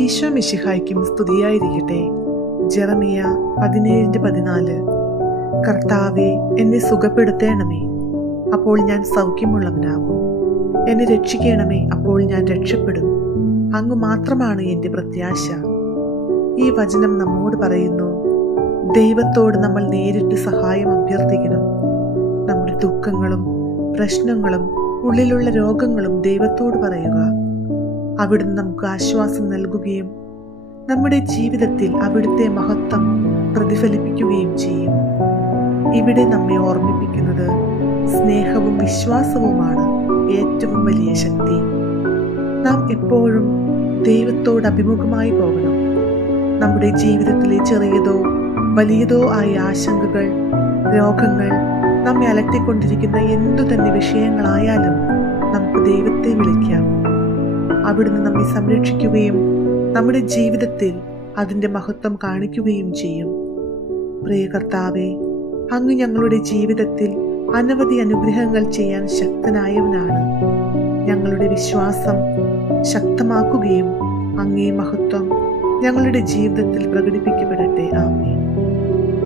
ഈശോ മിശിഹായ്ക്കും സ്തുതിയായിരിക്കട്ടെ. ജെറമിയ 17:14. കർത്താവേ, എന്നെ സുഖപ്പെടുത്തേണമേ, അപ്പോൾ ഞാൻ സൗഖ്യമുള്ളവനാകും. എന്നെ രക്ഷിക്കണമേ, അപ്പോൾ ഞാൻ രക്ഷപ്പെടും. അങ്ങ് മാത്രമാണ് എൻ്റെ പ്രത്യാശ. ഈ വചനം നമ്മോട് പറയുന്നു, ദൈവത്തോട് നമ്മൾ നേരിട്ട് സഹായം അഭ്യർത്ഥിക്കണം. നമ്മുടെ ദുഃഖങ്ങളും പ്രശ്നങ്ങളും ഉള്ളിലുള്ള രോഗങ്ങളും ദൈവത്തോട് പറയുക. അവിടുന്ന് നമുക്ക് ആശ്വാസം നൽകുകയും നമ്മുടെ ജീവിതത്തിൽ അവിടുത്തെ മഹത്വം പ്രതിഫലിപ്പിക്കുകയും ചെയ്യും. ഇവിടെ നമ്മെ ഓർമ്മിപ്പിക്കുന്നത് സ്നേഹവും വിശ്വാസവുമാണ് ഏറ്റവും വലിയ ശക്തി. നാം എപ്പോഴും ദൈവത്തോട് അഭിമുഖമായി പോകണം. നമ്മുടെ ജീവിതത്തിലെ ചെറിയതോ വലിയതോ ആയ ആശങ്കകൾ, രോഗങ്ങൾ, നമ്മെ അലട്ടിക്കൊണ്ടിരിക്കുന്ന എന്തു തന്നെ വിഷയങ്ങളായാലും നമുക്ക് ദൈവത്തെ വിളിക്കാം. അവിടുന്ന് നമ്മെ സംരക്ഷിക്കുകയും നമ്മുടെ ജീവിതത്തിൽ അതിൻ്റെ മഹത്വം കാണിക്കുകയും ചെയ്യും. പ്രിയ കർത്താവേ, അങ്ങ് ഞങ്ങളുടെ ജീവിതത്തിൽ അനവധി അനുഗ്രഹങ്ങൾ ചെയ്യാൻ ശക്തനായവനാണ്. ഞങ്ങളുടെ വിശ്വാസം ശക്തമാക്കുകയും അങ്ങേ മഹത്വം ഞങ്ങളുടെ ജീവിതത്തിൽ പ്രകടിപ്പിക്കപ്പെടട്ടെ. ആമേൻ.